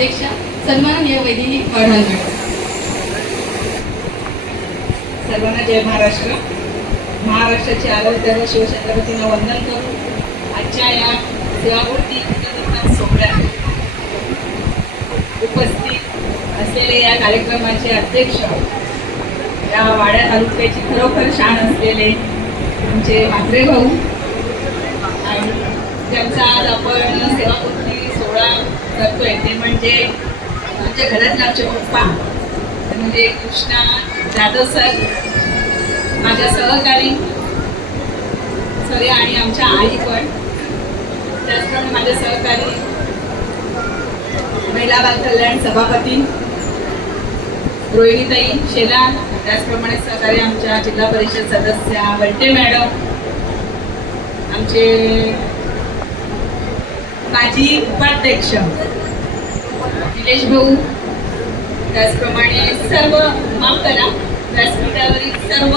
अध्यक्ष सन्माननीय वैदिनी पढाण सर्वांना जय महाराष्ट्र. महाराष्ट्राचे आराध्य शिवछत्रपतींना वंदन करू आजच्या या सेवापूर्ती प्रजासत्ताक सोहळ्यात उपस्थित असलेले या कार्यक्रमाचे अध्यक्ष या वाड्या तालुक्याची खरोखर शान असलेले आमचे म्हात्रे भाऊ. आणि त्यांचा आज आपण सेवापूर्ती करतोय ते म्हणजे आमच्या घरातले आमचे पप्पा. म्हणजे कृष्णा जाधव सर माझ्या सहकारी सर आणि आमच्या आई पण. त्याचप्रमाणे माझ्या सहकारी महिला बाल कल्याण सभापती रोहिणीताई शेलार त्याचप्रमाणे सहकारी आमच्या जिल्हा परिषद सदस्या वलटे मॅडम आमचे माजी उपाध्यक्ष. निलेश भाऊ त्याचप्रमाणे सर्व माफ करा व्यासपीठावरील सर्व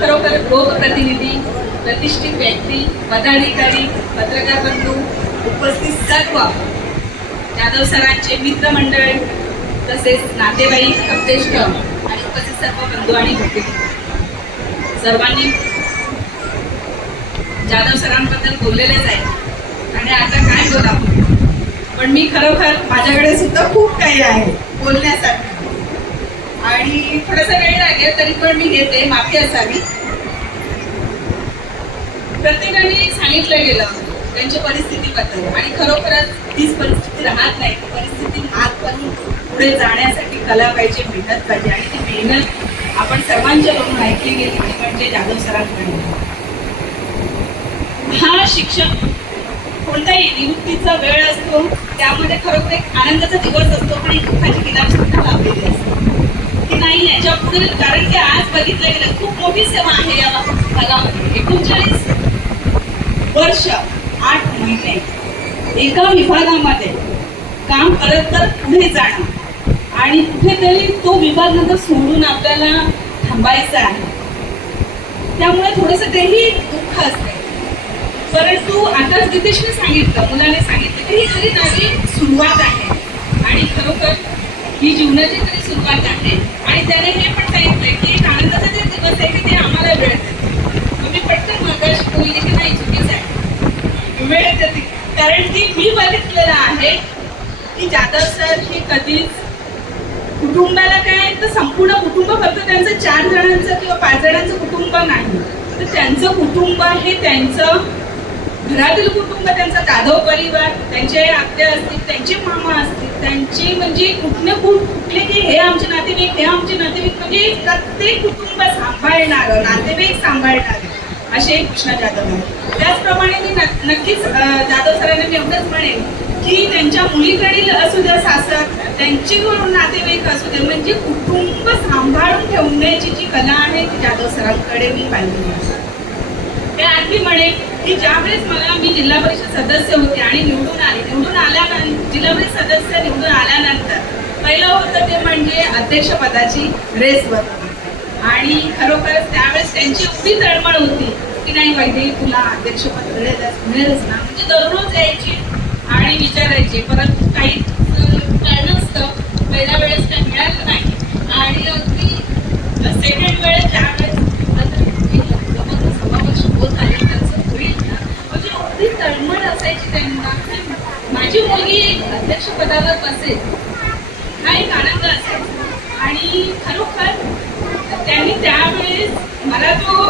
खरोखर खरोखर लोकप्रतिनिधी प्रतिष्ठित व्यक्ती पदाधिकारी पत्रकार बंधू उपस्थित सर्व. यादव सरांचे मित्रमंडळ तसेच नातेवाईक अध्यक्ष आणि उपस्थित सर्व बंधू आणि होते सर्वांनी जाधव सरांबद्दल बोललेलेच आहे. आणि आता काय बोला पण मी खरोखर माझ्याकडे सुद्धा खूप काही आहे बोलण्यासाठी आणि थोडासा वेळ लागेल तरी पण मी घेते माफी असावी. प्रत्येकाने सांगितलं गेलं त्यांच्या परिस्थितीबद्दल. आणि खरोखरच तीच परिस्थिती राहत नाही. परिस्थिती हात करून पुढे जाण्यासाठी कला पाहिजे मेहनत पाहिजे. आणि ती मेहनत आपण सर्वांच्या बघून ऐकली गेली ती म्हणजे जाधव सरांकडे हा शिक्षक कोणताही निवृत्तीचा वेळ असतो त्यामध्ये खरोखर एक आनंदाचा दिवस असतो आणि दुःखाची किनार सुद्धा लाभलेली असते. की नाही याच्यापुढे कारण की आज बघितलं गेलं खूप मोठी सेवा आहे या कलामध्ये एकोणचाळीस वर्ष आठ महिने. एका विभागामध्ये काम करत तर पुढे जाणं. आणि कुठेतरी तो विभाग नंतर सोडून आपल्याला थांबायचा आहे. त्यामुळे थोडंसं तेही दुःख असते. परंतु आता जितेशने सांगितलं मुलाने सांगितलं की ही तरी नवी सुरुवात आहे. आणि खरोखर ही जीवनाची तरी सुरुवात आहे. आणि त्याने हे पण सांगितलंय की एक आनंदाचा जे दिवस आहे की ते आम्हाला वेळ देतात मग मी पटकन मगाशी बोलली की नाही चुकीच आहे. वेळ देते कारण की मी बघितलेलं आहे की जाधव सर हे कधीच कुटुंबाला काय तर संपूर्ण कुटुंब फक्त त्यांचं चार जणांचं किंवा पाच जणांचं कुटुंब नाही. तर त्यांचं कुटुंब हे त्यांचं घरातील कुटुंब त्यांचा जाधव परिवार त्यांचे आत्या असतील त्यांचे मामा असतील त्यांचे म्हणजे कुठले कुठले की हे आमचे नातेवाईक हे आमचे नातेवाईक म्हणजे प्रत्येक कुटुंब सांभाळणार नातेवाईक सांभाळणार असे कृष्णा जाधव आहे त्याचप्रमाणे मी नक्कीच जाधव सरांना मी एवढंच म्हणेन की त्यांच्या मुलीकडील असू द्या सासर त्यांची नातेवाईक असू दे म्हणजे कुटुंब सांभाळून ठेवण्याची जी कला आहे ती जाधव सरांकडे मी पाहिली आहे. आणखी म्हणेन की ज्यावेळेस मला मी जिल्हा परिषद सदस्य होते आणि निवडून आले निवडून आल्यानंतर जिल्हा परिषद सदस्य निवडून आल्यानंतर पहिलं होतं ते म्हणजे अध्यक्षपदाची रेस होती आणि खरोखरच त्यावेळेस त्यांची एवढी तळमळ होती की नाही वैद्य तुला अध्यक्षपद मिळेलच मिळेलच ना? म्हणजे दररोज यायची आणि विचारायचे परंतु काही कारणास्तव पहिल्या वेळेस काही मिळालं नाही. आणि अगदी सेकंड वेळेस त्यावेळेस सव्वा वर्ष होत आले त्यांचं एवढी तळमळ असायची त्यांना. माझी मुलगी एक अध्यक्षपदावर बसेल. हा एक आनंद असायचा. आणि खरोखर त्यांनी त्यावेळेस मला जो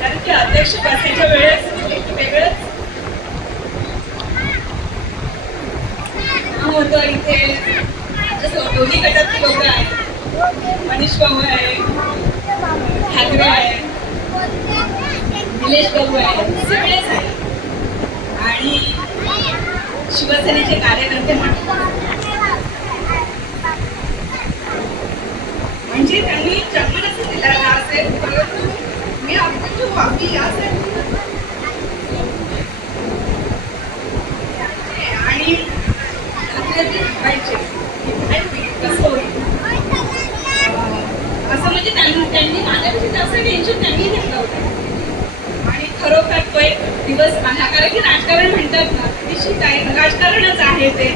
कारण की अध्यक्ष बसायच्या वेळेस एक वेगळंच होतं इथे जसं दोन्ही गटातली लोक आहेत मनीष बाबू आहे ठाकरे आहे. निलेश बाबू आहे. सगळेच आहे. आणि शिवसेनेचे कार्यकर्ते म्हणजे त्यांनी जन्म नसेल दिला असेल. परंतु मी अध्यक्ष व्हावी असेल. आणि ठाकरे कधी व्हायचे काय होईल? कसं होईल असं म्हणजे त्यांनी त्यांनी माझ्यापेक्षा जास्त टेन्शन त्यांनी घेतलं होतं. आणि खरोखर तो एक दिवस आला. कारण की राजकारण म्हणतात ना निश्चित आहे राजकारणच आहे ते.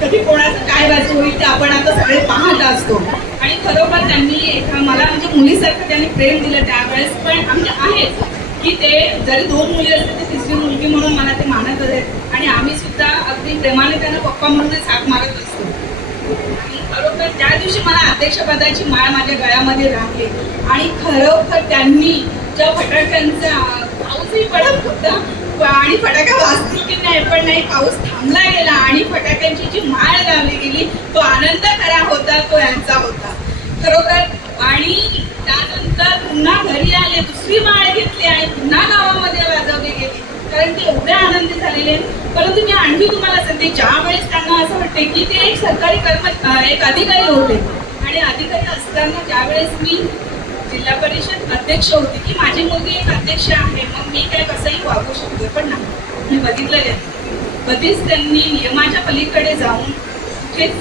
कधी कोणाचं काय बाजू होईल ते आपण आता सगळे पाहत असतो. आणि खरोखर त्यांनी एका मला म्हणजे मुलीसारखं त्यांनी प्रेम दिलं त्यावेळेस. पण आमचे आहेच की ते जरी दोन मुली असते ते तिसरी मुलगी म्हणून मला ते मानत आहेत. आणि आम्ही सुद्धा अगदी प्रेमाने त्यांना पप्पा म्हणून साथ मारत असतो. आणि त्या दिवशी मला अध्यक्षपदाची माळ माझ्या गळ्यामध्ये राहते आणि खरोखर त्यांनी ज्या फटाक्यांचा पाऊसही पडत होता आणि फटाका वाचतील की नाही पण नाही पाऊस थांबला गेला आणि फटाक्यांची जी माळ लावली गेली तो आनंद खरा होता तो यांचा होता. खरोखर आणि त्यानंतर पुन्हा घरी आले दुसरी माळ घेतली आणि पुन्हा गावामध्ये वाजवली गेली कारण ते एवढे आनंदी आहेत. परंतु मी आणखी तुम्हाला सांगते ज्यावेळेस त्यांना असं वाटते की ते एक सरकारी कर्म एक अधिकारी होते. आणि अधिकारी असताना ज्यावेळेस मी जिल्हा परिषद अध्यक्ष होती की माझी मुलगी एक अध्यक्ष आहे मग मी काय कसंही वागू शकते पण नाही. मी बघितलं कधीच त्यांनी नियमाच्या पलीकडे जाऊन कुठेच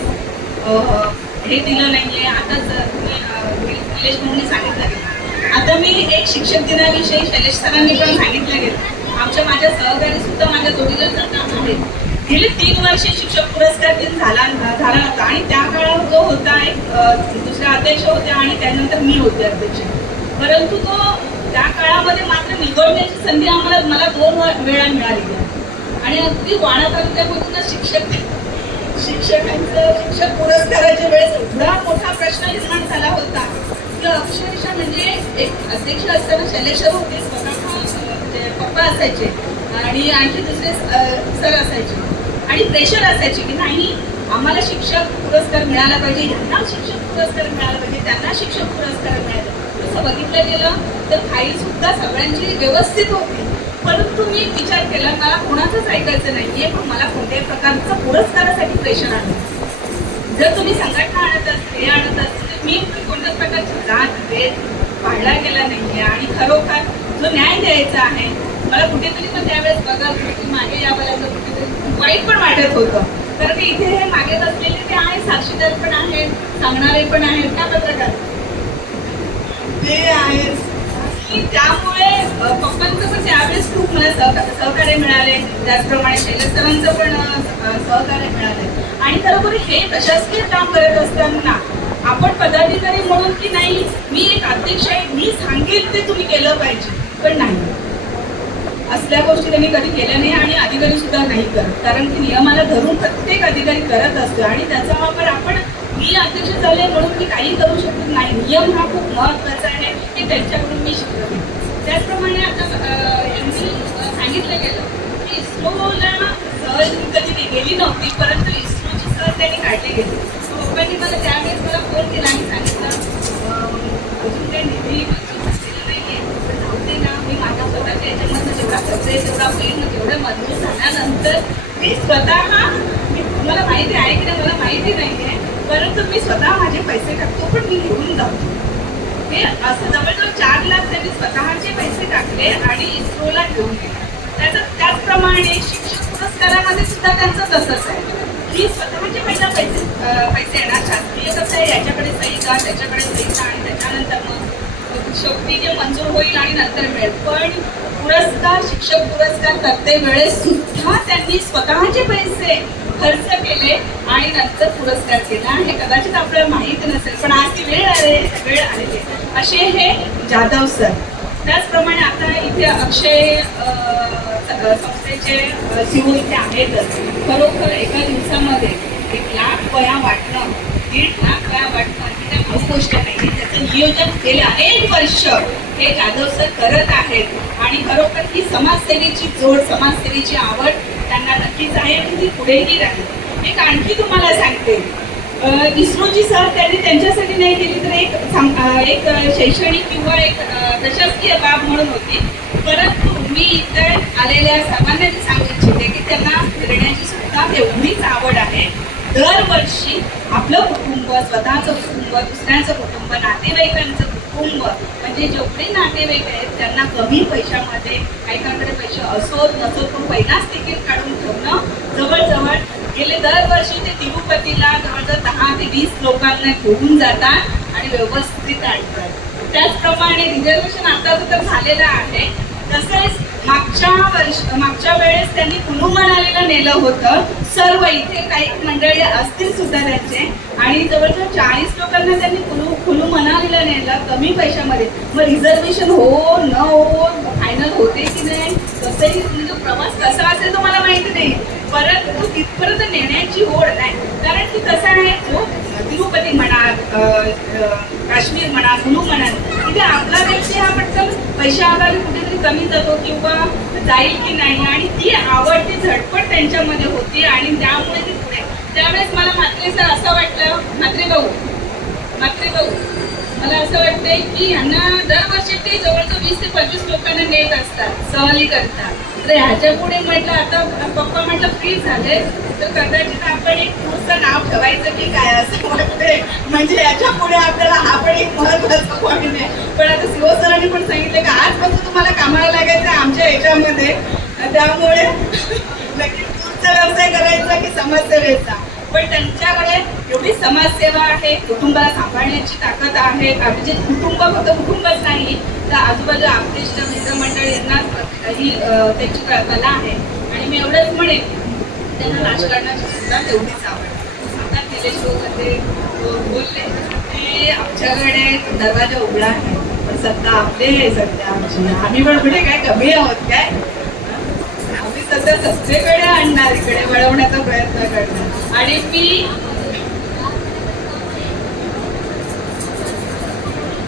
हे दिलं नाहीये. आता निलेश भाऊंनी सांगितलं गेलं आता मी एक शिक्षक दिनाविषयी शैलेश सरांनी पण सांगितलं गेलं आमच्या माझ्या सहकारी सुद्धा माझ्या जोडीला जातात आहेत गेले तीन वर्षे शिक्षक पुरस्कार दिन झाला झाला नव्हता. आणि त्या काळात जो होता एक दुसरा अध्यक्ष होते आणि त्यानंतर मी होते अध्यक्ष. परंतु तो त्या काळामध्ये मात्र निवडण्याची संधी आम्हाला मला दोन वेळा मिळाली. आणि अगदी वाणा तालुक्यामधूनच शिक्षक शिक्षकांचं शिक्षक पुरस्काराच्या वेळेस एवढा मोठा प्रश्न निर्माण झाला होता. की अक्षरशः म्हणजे एक अध्यक्ष असताना शैलेश्वर होते स्वतः म्हणजे पप्पा असायचे आणि आणखी दुसरे सर असायचे. आणि प्रेशर असायचे की नाही आम्हाला शिक्षक पुरस्कार मिळाला पाहिजे यांना शिक्षक पुरस्कार मिळाला पाहिजे त्यांना शिक्षक पुरस्कार मिळाला. तसं बघितलं गेलं तर फाईल सुद्धा सगळ्यांची व्यवस्थित होती. परंतु मी विचार केला मला कोणाचंच ऐकायचं नाहीये पण मला कोणत्याही प्रकारचं पुरस्कारासाठी प्रेशर आणलं जर तुम्ही संघटना आणत असते हे आणत असते तर मी कोणत्याच प्रकारची जात भेद पाळला गेला नाहीये. आणि खरोखर जो न्याय द्यायचा आहे? मला कुठेतरी पण त्यावेळेस बघा की मागे यापर्यंत कुठेतरी वाईट पण वाटत होतं. कारण की इथे हे मागे बसलेले ते आहे साक्षीदार पण आहेत सांगणारे पण आहेत त्या पत्रकार? ते आहेत. आणि त्यामुळे पप्पांचं पण त्यावेळेस खूप मला सहका- सहकार्य मिळाले. त्याचप्रमाणे शैलेश सरांचं पण सहकार्य मिळाले. आणि खरोखर हे प्रशासकीय काम करत असताना आपण पदाधिकारी म्हणून की नाही मी एक अध्यक्ष आहे मी सांगेल ते तुम्ही केलं पाहिजे. पण नाही. असल्या गोष्टी त्यांनी कधी केल्या नाही आणि अधिकारी सुद्धा नाही करत. कारण की नियमाला धरून प्रत्येक अधिकारी करत असतो आणि त्याचा वापर आपण मी अध्यक्ष झाले म्हणून मी काही करू शकत नाही. नियम हा खूप महत्त्वाचा आहे हे त्यांच्याकडून मी शिकले त्याचप्रमाणे आता यांनी सांगितलं गेलं की इस्रोला सहज मी कधी गे- गेली नव्हती परंतु इस्रोची सहज त्यांनी काढली गेली. पप्पांनी मला त्यावेळेस मला फोन केला आणि सांगितलं अजून काही निधी मंजूर झालेला नाहीये पण जाऊ दे स्वतःच्या याच्यामधनं जेवढा होईल झाल्यानंतर मी स्वतः मला माहिती आहे की नाही मला माहिती नाहीये परंतु मी स्वतः माझे पैसे टाकतो पण मी घेऊन जातो हे असं जवळजवळ चार लाख त्यांनी स्वतःचे पैसे टाकले आणि इस्रोला घेऊन गेले त्याचं त्याचप्रमाणे शिक्षक पुरस्कारामध्ये सुद्धा त्यांचं तसंच आहे की स्वतःचे पहिला पैसे पैसे येणार शास्त्रीय कसं आहे याच्याकडे सही का त्याच्याकडे सही का आणि त्याच्यानंतर मग शेवटी जे मंजूर होईल आणि नंतर मिळेल. पण पुरस्कार शिक्षक पुरस्कार करते वेळेस सुद्धा त्यांनी स्वतःचे पैसे खर्च केले आणि नंतर पुरस्कार केला. हे कदाचित आपल्याला माहीत नसेल पण आज ती वेळ आले वेळ आलेली असे हे जाधव सर त्याचप्रमाणे आता इथे अक्षय संस्थेचे सीओ इथे आहेतच खरोखर एका दिवसामध्ये एक लाख वया वाटणं दीड लाख वया वाटणं गोष्ट नाही त्याचं नियोजन गेले अनेक वर्ष हे जाधव सर करत आहेत आणि खरोखर ही समाजसेवेची जोड समाजसेवेची आवड त्यांना नक्कीच आहे म्हणजे आणि ती पुढेही राहील एक आणखी तुम्हाला सांगते. इस्रोची सर त्यांनी त्यांच्यासाठी नाही केली तर एक एक शैक्षणिक किंवा एक प्रशासकीय बाब म्हणून होती. परंतु मी इथं आलेल्या सर्वांना सांगू इच्छिते की त्यांना फिरण्याची सुद्धा एवढीच आवड आहे. दरवर्षी आपलं कुटुंब स्वतःचं कुटुंब दुसऱ्यांचं कुटुंब नातेवाईकांचं कुटुंब म्हणजे जेवढे नातेवाईक आहेत त्यांना कमी पैशामध्ये काहीकांकडे पैसे असोत नसोत पण पहिलाच तिकीट काढून ठेवणं जवळजवळ गेले दरवर्षी ते तिरुपतीला जवळजवळ दहा ते वीस लोकांना घेऊन जातात आणि व्यवस्थित आणतात. त्याचप्रमाणे रिझर्वेशन आता तर झालेलं आहे. तसेच मागच्या वर्ष मागच्या वेळेस त्यांनी कुलू मनालीला नेलं होतं. सर्व इथे काही मंडळी असतील सुद्धा त्यांचे. आणि जवळजवळ चाळीस लोकांना त्यांनी कुलू कुलू मनालीला नेलं कमी पैशामध्ये. मग रिझर्वेशन हो न हो फायनल होते की नाही? कसंही म्हणजे प्रवास कसा असेल तो मला माहिती नाही. परंतु तिथपर्यंत नेण्याची ओढ नाही. कारण की कसं आहे जो तिरुपती म्हणा काश्मीर म्हणा कुलू म्हणा तिथे आपला व्यक्ती हा पटकन पैशाअभावी कुठेतरी कमी जातो किंवा जाईल की नाही. आणि ती आवड ती झटपट त्यांच्यामध्ये होती आणि त्यामुळे ती पुढे त्यावेळेस मला म्हात्रे सर असं वाटलं म्हात्रे भाऊ म्हात्रे भाऊ मला असं वाटतंय की यांना दरवर्षी ते जवळजवळ वीस ते पंचवीस लोकांना नेत असतात सहली करतात. तर ह्याच्या पुढे म्हटलं आता पप्पा म्हटलं फ्री झाले. तर कदाचित आपण एक टूरचं नाव ठेवायचं की काय असं वाटतंय. म्हणजे याच्यापुढे आपल्याला हा पण एक महत्त्वाचा पॉईंट आहे. पण आता शिव सरांनी पण सांगितलं की आजपासून तुम्हाला कामाला लागायचं आमच्या ह्याच्यामध्ये. त्यामुळे नक्की टूरचा व्यवसाय करायचा की समाजसेवेचा पण त्यांच्याकडे एवढी समाजसेवा आहे कुटुंबाला सांभाळण्याची ताकद आहे. म्हणजे कुटुंब फक्त कुटुंबच नाही तर आजूबाजू आपले मित्रमंडळ यांना ही त्यांची कला आहे. आणि मी एवढंच म्हणेन त्यांना राजकारणाची सुद्धा तेवढीच आवड आता निलेश ते बोलले की आमच्याकडे दरवाजा उघडा आहे पण सत्ता आपले आहे सध्या आमची. आम्ही पण कुठे काय कमी आहोत काय? सतत सत्तेकडे आणणार इकडे वळवण्याचा प्रयत्न करणार. आणि मी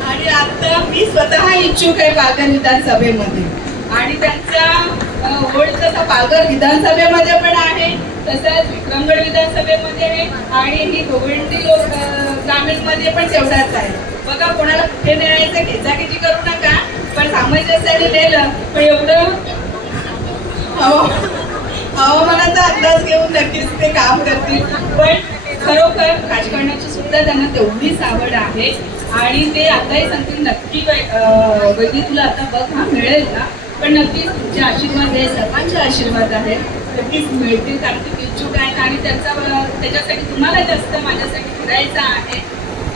आणि आता मी स्वतः इच्छुक आहे पालघर विधानसभेमध्ये. आणि त्यांचा अं, तसा पालघर विधानसभेमध्ये पण आहे तसंच विक्रमगड विधानसभेमध्ये आहे आणि ही गोविंदी ग्रामीणमध्ये पण तेवढाच आहे. बघा कोणाला कुठे न्यायचं खेचाखेची करू नका पण सामंजस्याने नेलं पण एवढं हवामानाचा अंदाज घेऊन नक्कीच ते काम करतील. पण खरोखर राजकारणाची सुद्धा त्यांना तेवढीच आवड आहे. आणि ते आताही सांगतील नक्की वै- वैदी तुला आता बघ हा मिळेल ना पण नक्कीच तुमचे आशीर्वाद आहे सर्वांचे आशीर्वाद आहेत. नक्कीच मिळतील कारण ते इच्छुक आहेत आणि त्यांचा त्याच्यासाठी तुम्हाला जास्त माझ्यासाठी फिरायचं आहे.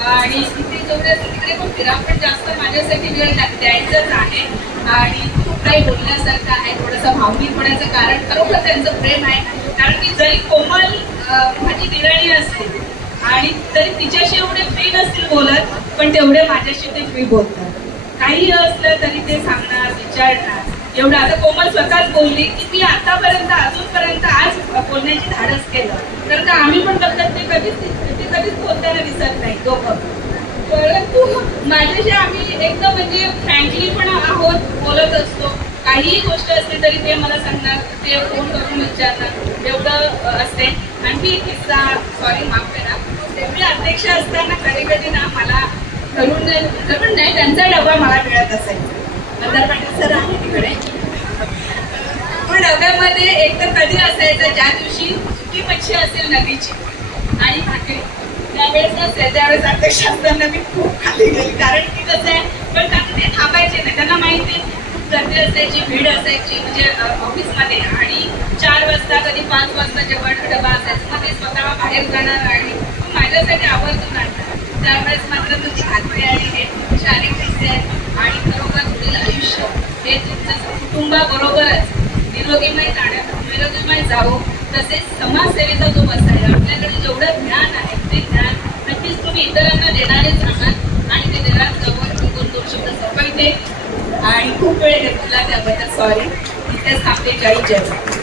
आणि तिथे जेवढे तिकडे पण फिरा पण जास्त माझ्यासाठी वेळ द्यायचंच आहे. आणि काही बोलण्यासारखं आहे थोडंसं भावनिक होण्याचं कारण खरोखर त्यांचं प्रेम आहे. कारण की जरी कोमल माझी दिवाळी असते आणि तरी तिच्याशी एवढे फ्री नसतील बोलत पण तेवढे माझ्याशी ते फ्री बोलतात. काही असलं तरी ते सांगणार विचारणार. एवढं आता कोमल स्वतःच बोलली की मी आतापर्यंत अजूनपर्यंत आज बोलण्याची धाडस केलं. कारण का आम्ही पण बघतात ते कधीच ते कधीच बोलताना दिसत नाही दोघं. परंतु हो, माझ्याशी आम्ही एकदम म्हणजे फ्रँकली पण आहोत बोलत असतो. काहीही गोष्ट असली तरी ते मला सांगणार ते फोन करून विचारणार एवढं असते. आणखी एक किस्सा सॉरी माफ करा. मी अध्यक्ष असताना कधी कधी ना मला करून घरून नाही त्यांचा डबा मला मिळत असायचा मंदार पाटील सर आहे तिकडे. पण डब्यामध्ये एक तर कधी असायचं ज्या दिवशी सुकी मच्छी असेल नदीची आणि भाकरी. त्यावेळेस नसते त्यावेळेस अध्यक्ष असताना मी खूप खाली गेली. कारण की कसं आहे पण कारण ते थांबायचे नाही. त्यांना माहिती आहे, खूप गर्दी असायची भीड असायची म्हणजे ऑफिसमध्ये आणि चार वाजता कधी पाच वाजता जेवण डबा असायचा मग ते स्वतः बाहेर जाणार आणि माझ्यासाठी आवर्जून आणणार त्यावेळेस मात्र तुझी खात्री आणि हे शारीरिक दिसते आणि खरोखर पुढील आयुष्य हे तुमचं कुटुंबाबरोबरच निरोगीमय जाण्या निरोगीमय जावं. तसेच समाजसेवेचा जो बसायला आपल्याकडे जेवढं ज्ञान आहे नक्कीच तुम्ही इतरांना देणारेच आहात आणि ते देणार जावं दोन दोन शब्द आणि खूप वेळ घेतला त्याबद्दल. सॉरी इथेच थांबते. जय जय.